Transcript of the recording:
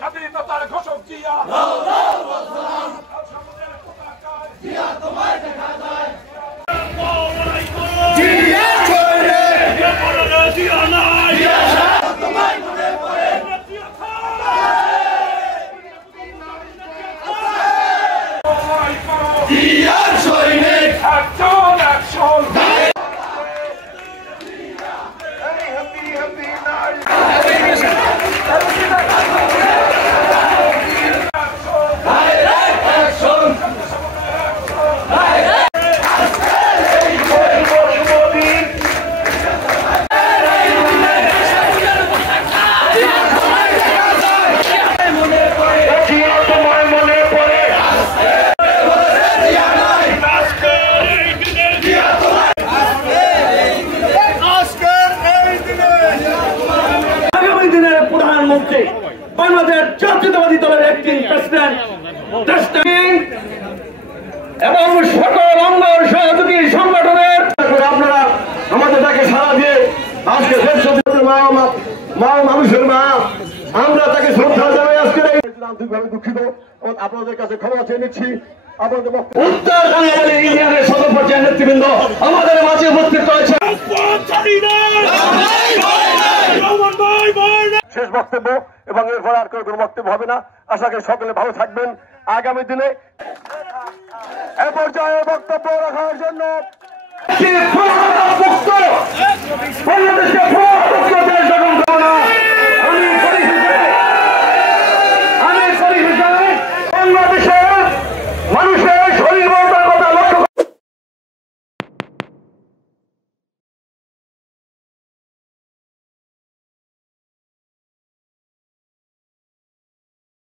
স্বাধীনতার ঘোষক জিয়া বাংলাদেশ জাতীয়তাবাদী দলের একটি প্রেসিডেন্ট এবং সকল অঙ্গ সহযোগী সংগঠনের আপনারা আমাদের তাকে সারা দিয়ে আজকে মানুষের মা আমরা তাকে শ্রদ্ধা জানাই। আজকে আন্তরিকভাবে দুঃখিত এবং আপনাদের কাছে ক্ষমা চেয়ে নিচ্ছি। আপনাদের উত্তর বাংলাদেশের ইউনিয়নের সদর পর্যায়ের নেতৃবৃন্দ আমাদের মাঝে উপস্থিত রয়েছে। শেষ বক্তব্য এবং এরপর আর কোনো বক্তব্য হবে না। আশা করি সকলে ভালো থাকবেন। আগামী দিনে এ পর্যায়ে বক্তব্য রাখার জন্য বাংলাদেশকে